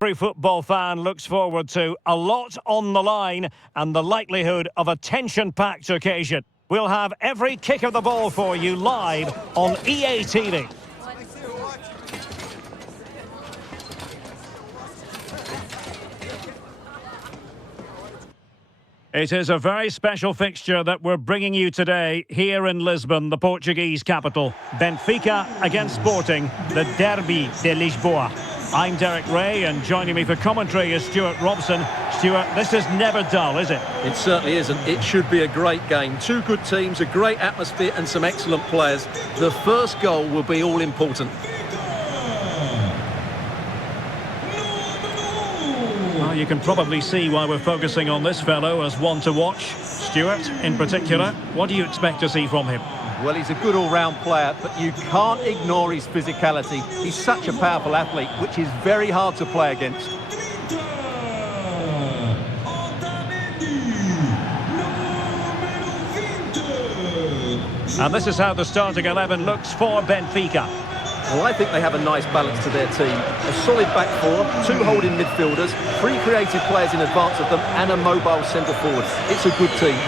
Every football fan looks forward to a lot on the line and the likelihood of a tension-packed occasion. We'll have every kick of the ball for you live on EA TV. It is a very special fixture that we're bringing you today here in Lisbon, the Portuguese capital. Benfica against Sporting, the Derby de Lisboa. I'm Derek Ray, and joining me for commentary is Stuart Robson. Stuart, this is never dull, is it? It certainly isn't. It should be a great game. Two good teams, a great atmosphere and some excellent players. The first goal will be all important. Well, you can probably see why we're focusing on this fellow as one to watch. Stuart, in particular, what do you expect to see from him? Well, he's a good all-round player, but you can't ignore his physicality. He's such a powerful athlete, which is very hard to play against. And this is how the starting 11 looks for Benfica. Well, I think they have a nice balance to their team. A solid back four, two holding midfielders, three creative players in advance of them, and a mobile centre forward. It's a good team.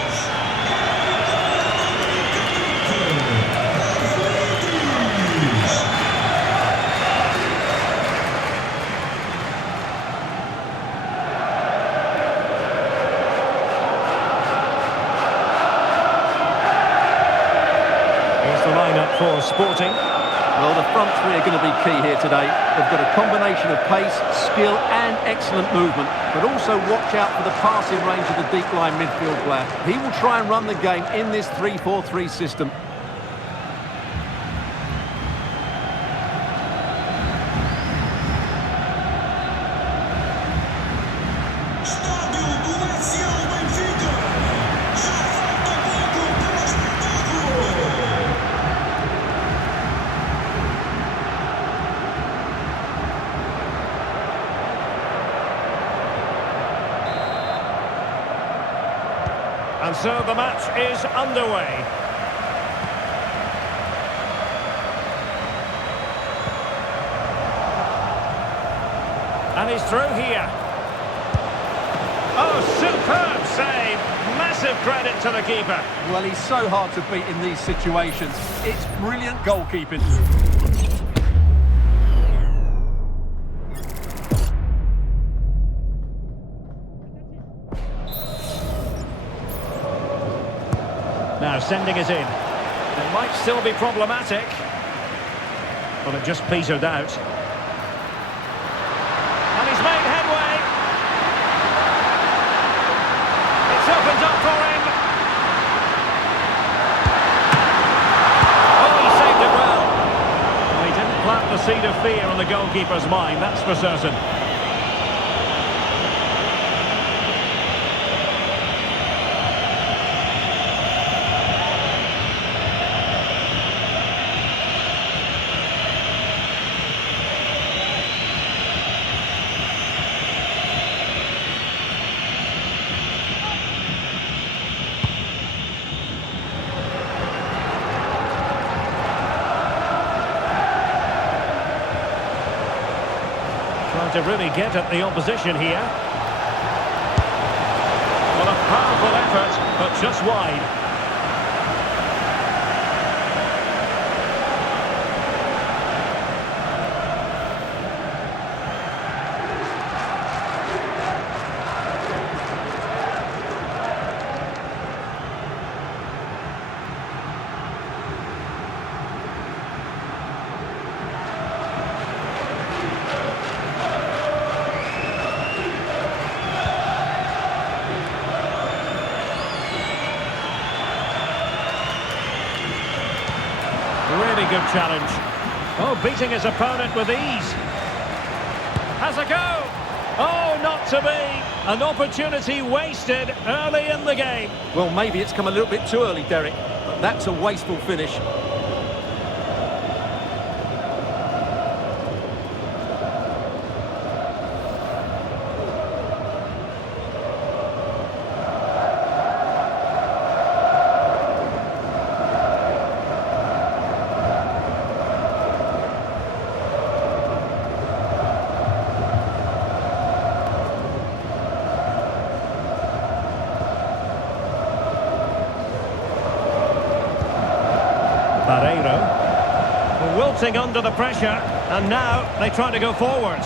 Here's the lineup for Sporting. Well, the front three are going to be key here today. They've got a combination of pace, skill and excellent movement, but also watch out for the passing range of the deep line midfield player. He will try and run the game in this 3-4-3 system. And so the match is underway. And he's through here. Oh, superb save. Massive credit to the keeper. Well, he's so hard to beat in these situations. It's brilliant goalkeeping. Now sending it in. It might still be problematic. But it just petered out. And he's made headway. It's opened up for him. Oh, he saved it well. Well, he didn't plant the seed of fear on the goalkeeper's mind, that's for certain. To really get at the opposition here. Well, a powerful effort, but just wide. Really good challenge. Oh, beating his opponent with ease. Has a go. Oh, not to be. An opportunity wasted early in the game. Well, maybe it's come a little bit too early, Derek, but that's a wasteful finish. wilting under the pressure, and now they try to go forward.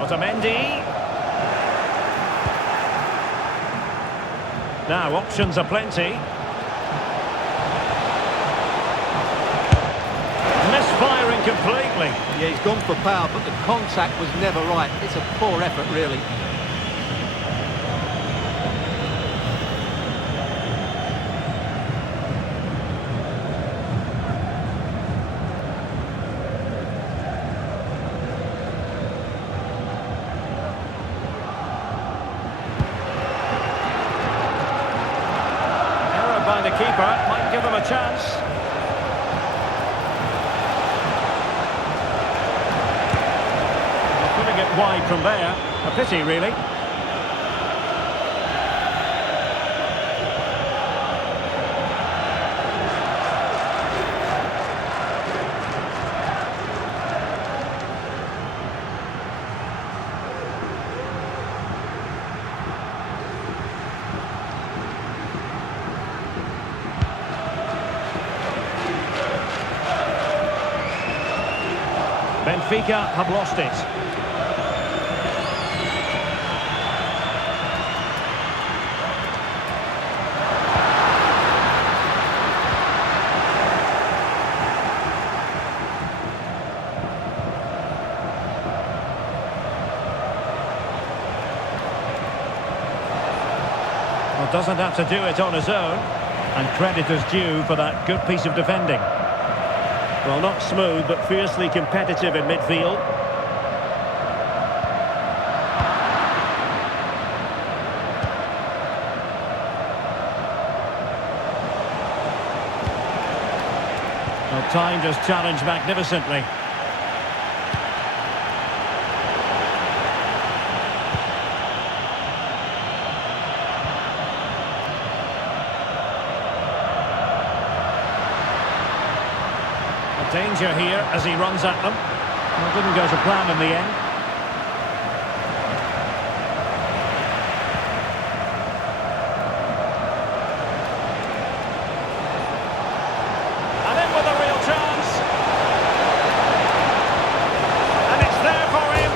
Otamendi. Now options are plenty. Misfiring completely. Yeah, he's gone for power, but the contact was never right. It's a poor effort, really. Error by the keeper might give him a chance. Putting it wide from there. A pity, really. Benfica have lost it. Well, doesn't have to do it on his own, and credit is due for that good piece of defending. Well, not smooth, but fiercely competitive in midfield. Well, timed his challenge magnificently. Danger here as he runs at them. Well, didn't go to plan in the end. And in with a real chance. And it's there for him.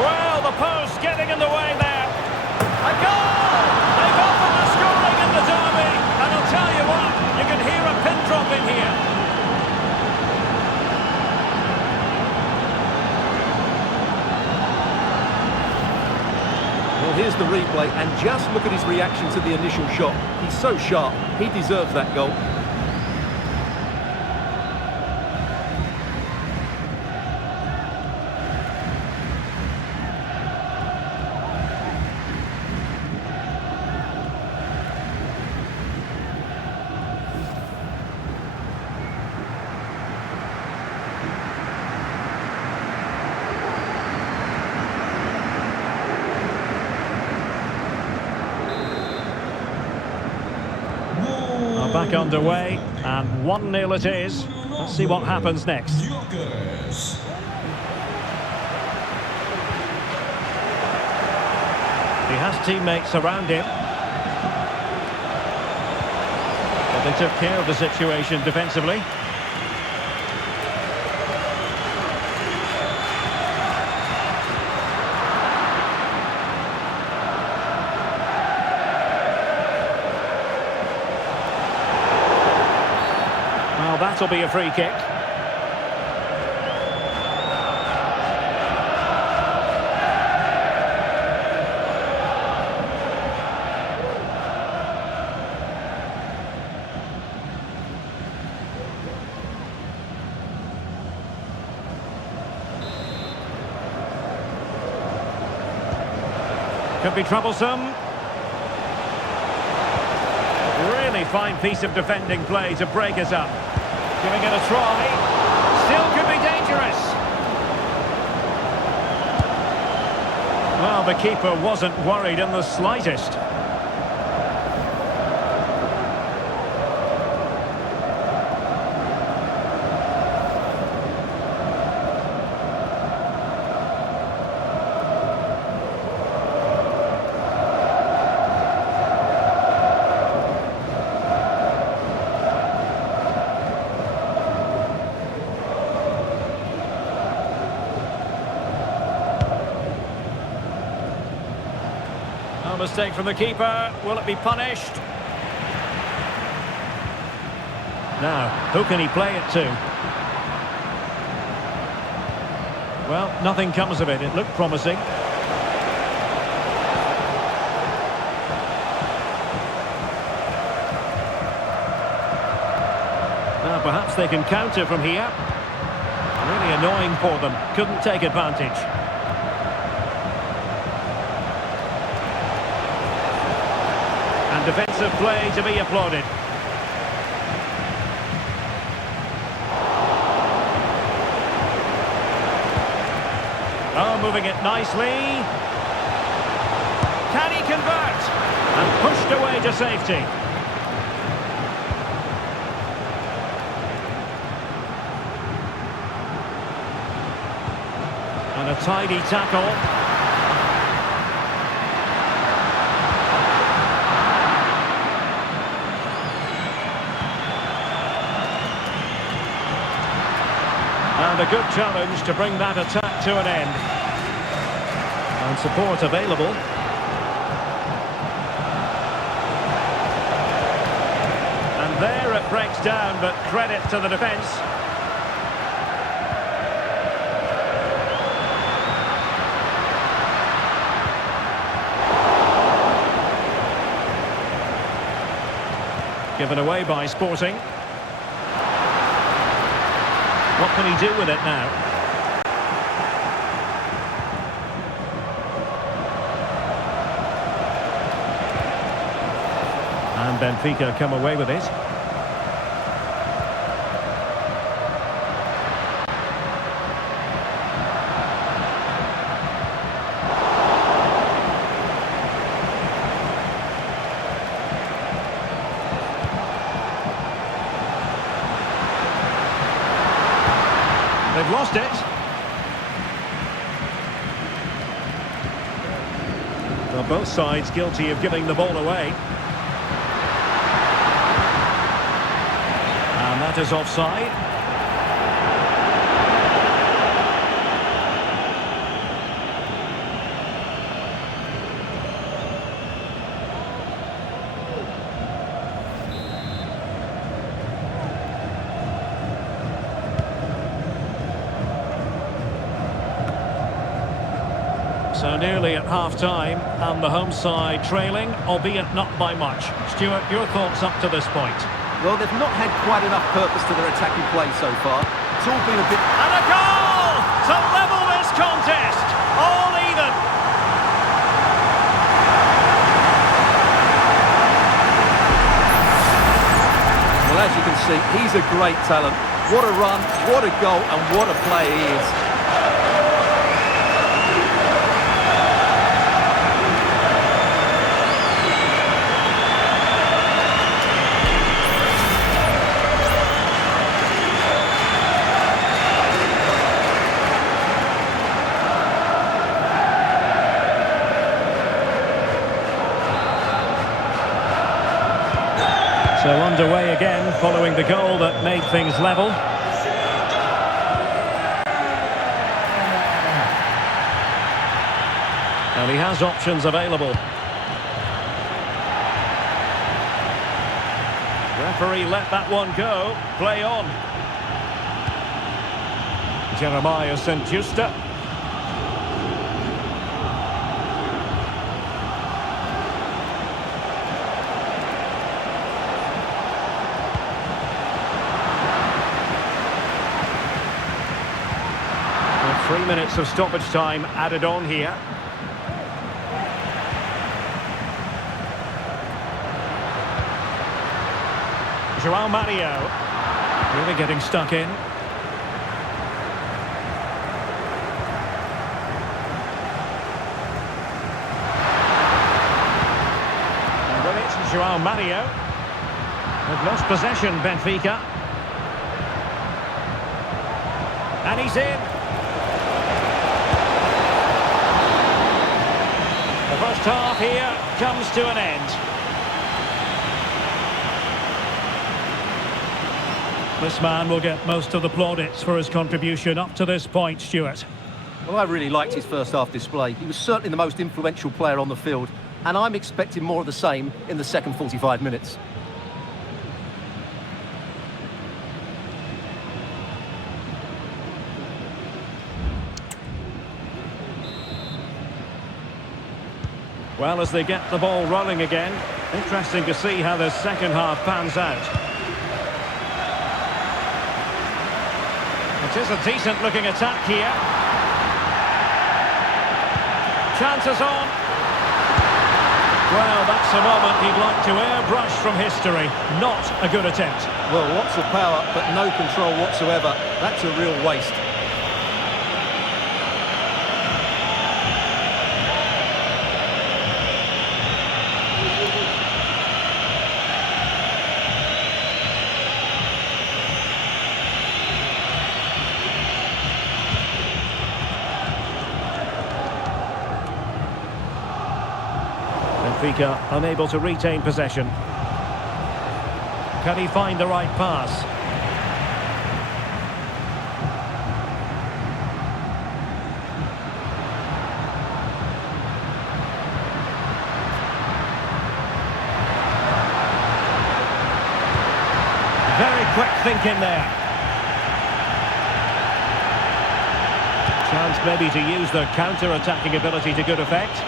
Well, the post getting in the way there. A goal! They've opened the scoring in the derby. And I'll tell you what, you can hear a pin drop in here. Well, here's the replay, and just look at his reaction to the initial shot. He's so sharp, he deserves that goal. Back underway, and 1-0 it is. Let's see what happens next. He has teammates around him. But they took care of the situation defensively. That'll be a free kick. Could be troublesome. Really fine piece of defending play to break us up. Giving it a try. Still could be dangerous. Well, the keeper wasn't worried in the slightest. mistake from the keeper. Will it be punished? Now, who can he play it to? Well, nothing comes of it. It looked promising. Now, perhaps they can counter from here. Really annoying for them. Couldn't take advantage. And defensive play to be applauded. Oh, moving it nicely. Can he convert? And pushed away to safety. And a tidy tackle. And a good challenge to bring that attack to an end. And support available. And there it breaks down, but credit to the defence. Given away by Sporting. What can he do with it now? And Benfica come away with it. They've lost it. Well, both sides guilty of giving the ball away. And that is offside. So nearly at half-time, and the home side trailing, albeit not by much. Stuart, your thoughts up to this point? Well, they've not had quite enough purpose to their attacking play so far. It's all been a bit... And a goal to level this contest! All even! Well, as you can see, he's a great talent. What a run, what a goal, and what a player he is. So underway again, following the goal that made things level. And he has options available. Referee let that one go. Play on. Jeremiah St. Justa. Well, 3 minutes of stoppage time added on here. João Mario really getting stuck in. And with it, João Mario. They've lost possession, Benfica. And he's in. The first half here comes to an end. This man will get most of the plaudits for his contribution up to this point, Stuart. Well, I really liked his first half display. He was certainly the most influential player on the field. and I'm expecting more of the same in the second 45 minutes. Well, as they get the ball rolling again, interesting to see how the second half pans out. It is a decent-looking attack here. Chances on. Well, that's a moment he'd like to airbrush from history. Not a good attempt. Well, lots of power, but no control whatsoever. That's a real waste. Benfica unable to retain possession. Can he find the right pass? Very quick thinking there. Chance maybe to use their counter-attacking ability to good effect.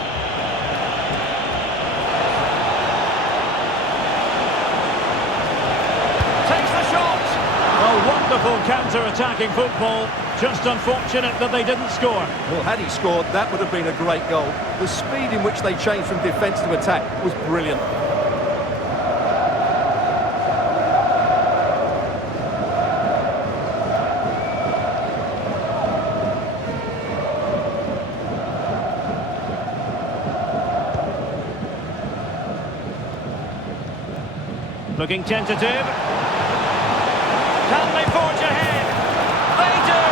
Wonderful counter-attacking football. Just unfortunate that they didn't score. Well, had he scored, that would have been a great goal. The speed in which they changed from defence to attack was brilliant. Looking tentative. Can they forge ahead? They do!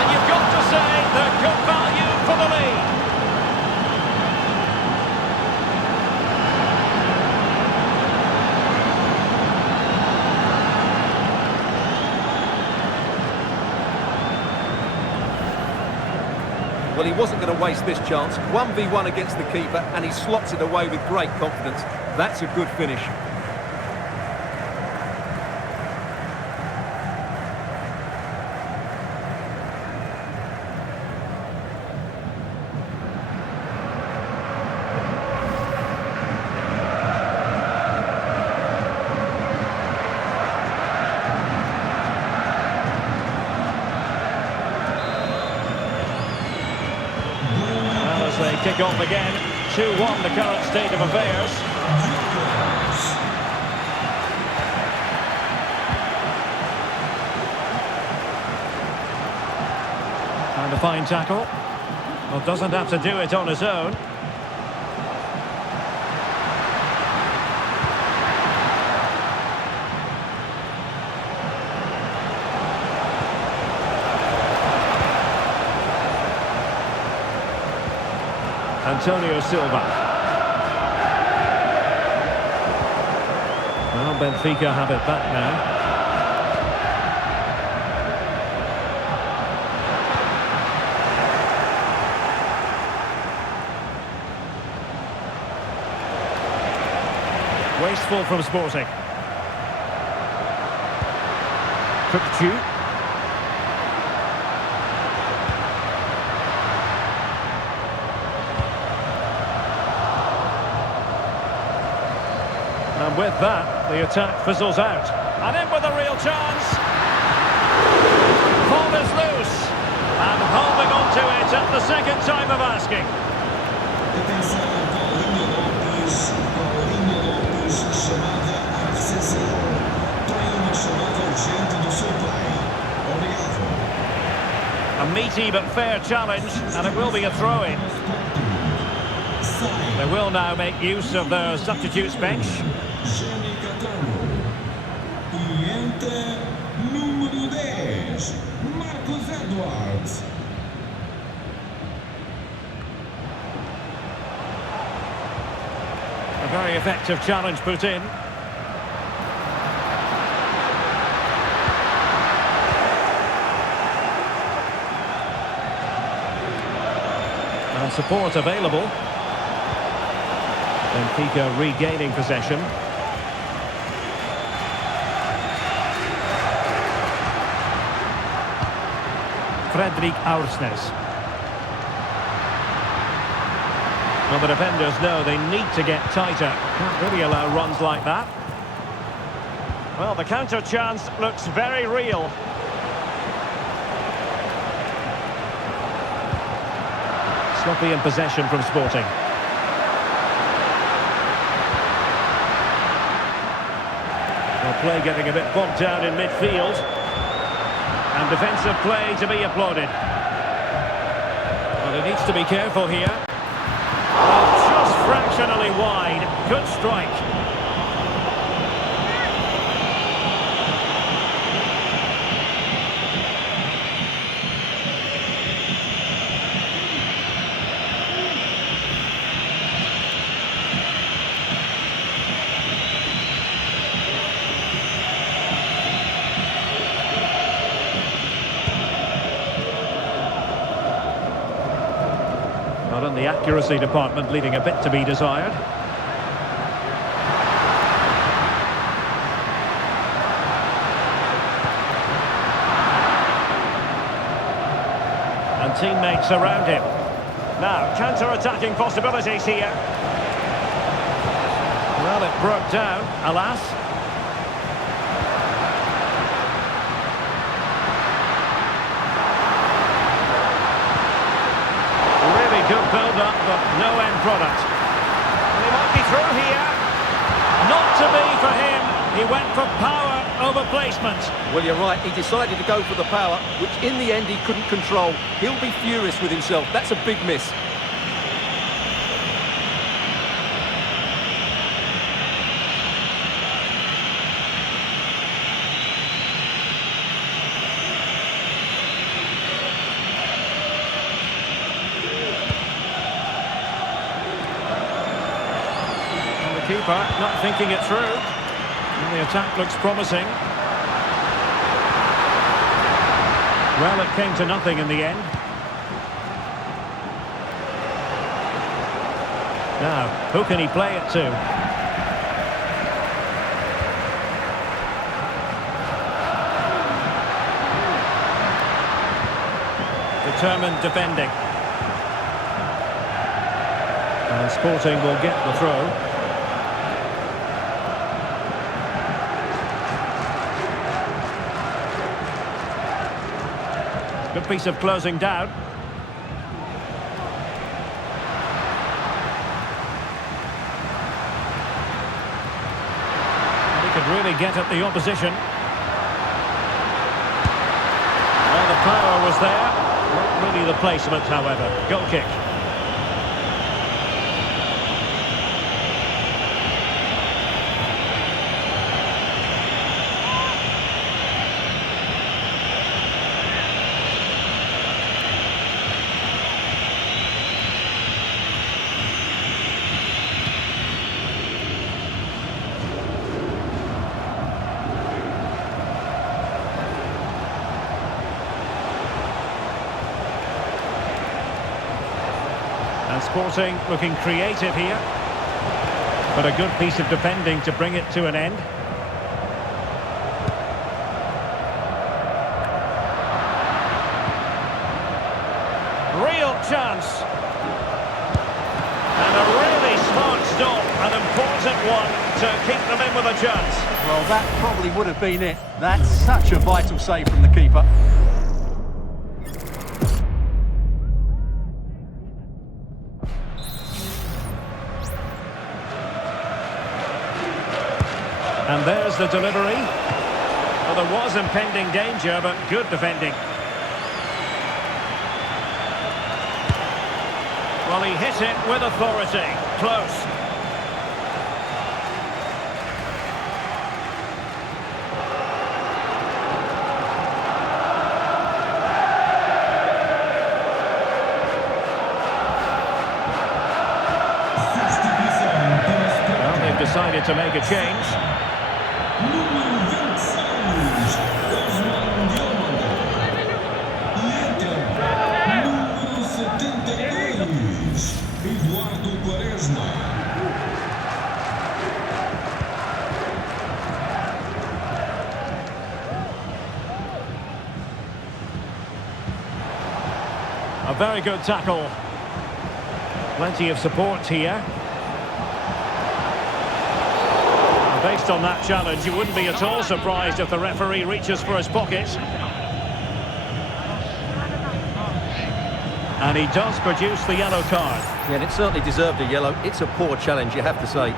And you've got to say they're good value for the lead. Well, he wasn't going to waste this chance. 1v1 against the keeper, and he slots it away with great confidence. That's a good finish. They kick off again. 2-1 the current state of affairs. And a fine tackle. Well, doesn't have to do it on his own. Antonio Silva. Well, Benfica have it back now. Wasteful from Sporting. Cook. And with that, the attack fizzles out. And in with a real chance. Ball is loose. And holding on to it at the second time of asking. A meaty but fair challenge, and it will be a throw-in. They will now make use of their substitutes bench. A very effective challenge put in. And support available. Benfica regaining possession. Fredrik Aursnes. Well, the defenders know they need to get tighter. Can't really allow runs like that. Well, the counter chance looks very real. Sloppy in possession from Sporting. Well, play getting a bit bogged down in midfield. And defensive play to be applauded. Well, he needs to be careful here. Well, just fractionally wide. Good strike. Not in the accuracy department, leaving a bit to be desired. And teammates around him. Now, counter-attacking possibilities here. Well, it broke down, alas. Good build-up, but no end product. And he might be through here. Not to be for him. He went for power over placement. Well, you're right. He decided to go for the power, which in the end he couldn't control. He'll be furious with himself. That's a big miss. Keeper not thinking it through. And the attack looks promising. Well, it came to nothing in the end. Now, who can he play it to? Determined defending. And Sporting will get the throw. Good piece of closing down. He could really get at the opposition. Well, the power was there. Not really the placement, however. Goal kick. And Sporting looking creative here. But a good piece of defending to bring it to an end. Real chance. And a really smart stop, an important one to keep them in with a chance. Well, that probably would have been it. That's such a vital save from the keeper. And there's the delivery. Well, there was impending danger, but good defending. Well, he hit it with authority. Close. Well, they've decided to make a change. A very good tackle. Plenty of support here. And based on that challenge, you wouldn't be at all surprised if the referee reaches for his pocket. And he does produce the yellow card. Yeah, and it certainly deserved a yellow. It's a poor challenge, you have to say.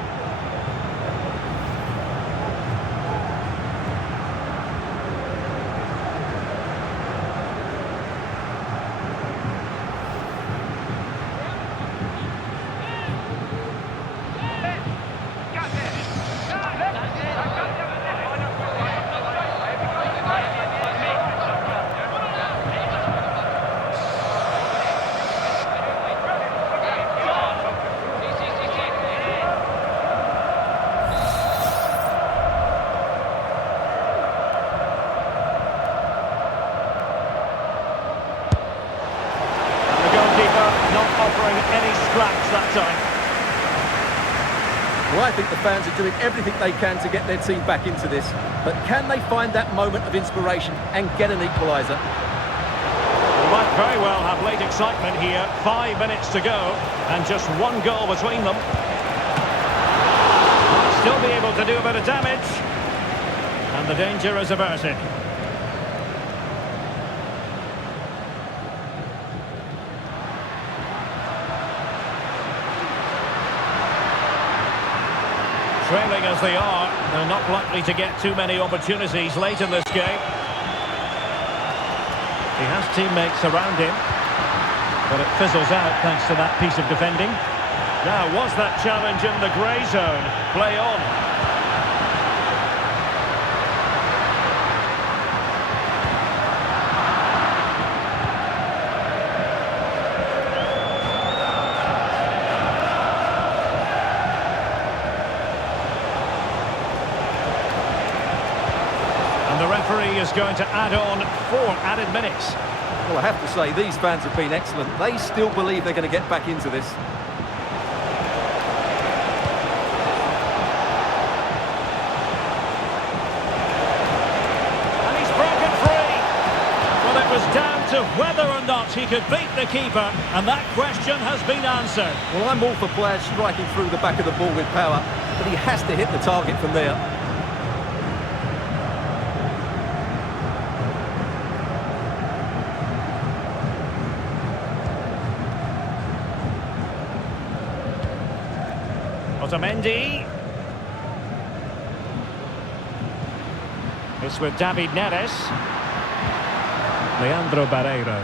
Offering any scraps that time. Well, I think the fans are doing everything they can to get their team back into this. But can they find that moment of inspiration and get an equaliser? We might very well have late excitement here. 5 minutes to go and just one goal between them. Might still be able to do a bit of damage. And the danger is averted. Trailing as they are, they're not likely to get too many opportunities late in this game. He has teammates around him, but it fizzles out thanks to that piece of defending. Now, was that challenge in the grey zone? Play on. And the referee is going to add on 4 added minutes. Well, I have to say, these fans have been excellent. They still believe they're going to get back into this. And he's broken free. Well, it was down to whether or not he could beat the keeper, and that question has been answered. Well, I'm all for players striking through the back of the ball with power, but he has to hit the target from there. Otamendi. It's with David Neres. Leandro Barreiro.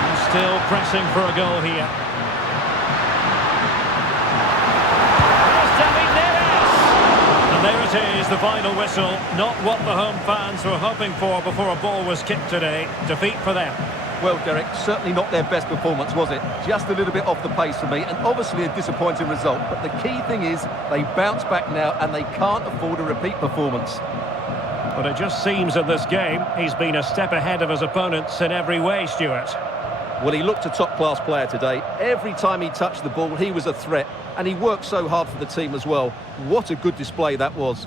And still pressing for a goal here. There's David Neres! And there it is, the final whistle. Not what the home fans were hoping for before a ball was kicked today. Defeat for them. Well, Derek, certainly not their best performance, was it? Just a little bit off the pace for me, and obviously a disappointing result. But the key thing is they bounce back now, and they can't afford a repeat performance. But it just seems in this game, he's been a step ahead of his opponents in every way, Stuart. Well, he looked a top-class player today. Every time he touched the ball, he was a threat, and he worked so hard for the team as well. What a good display that was.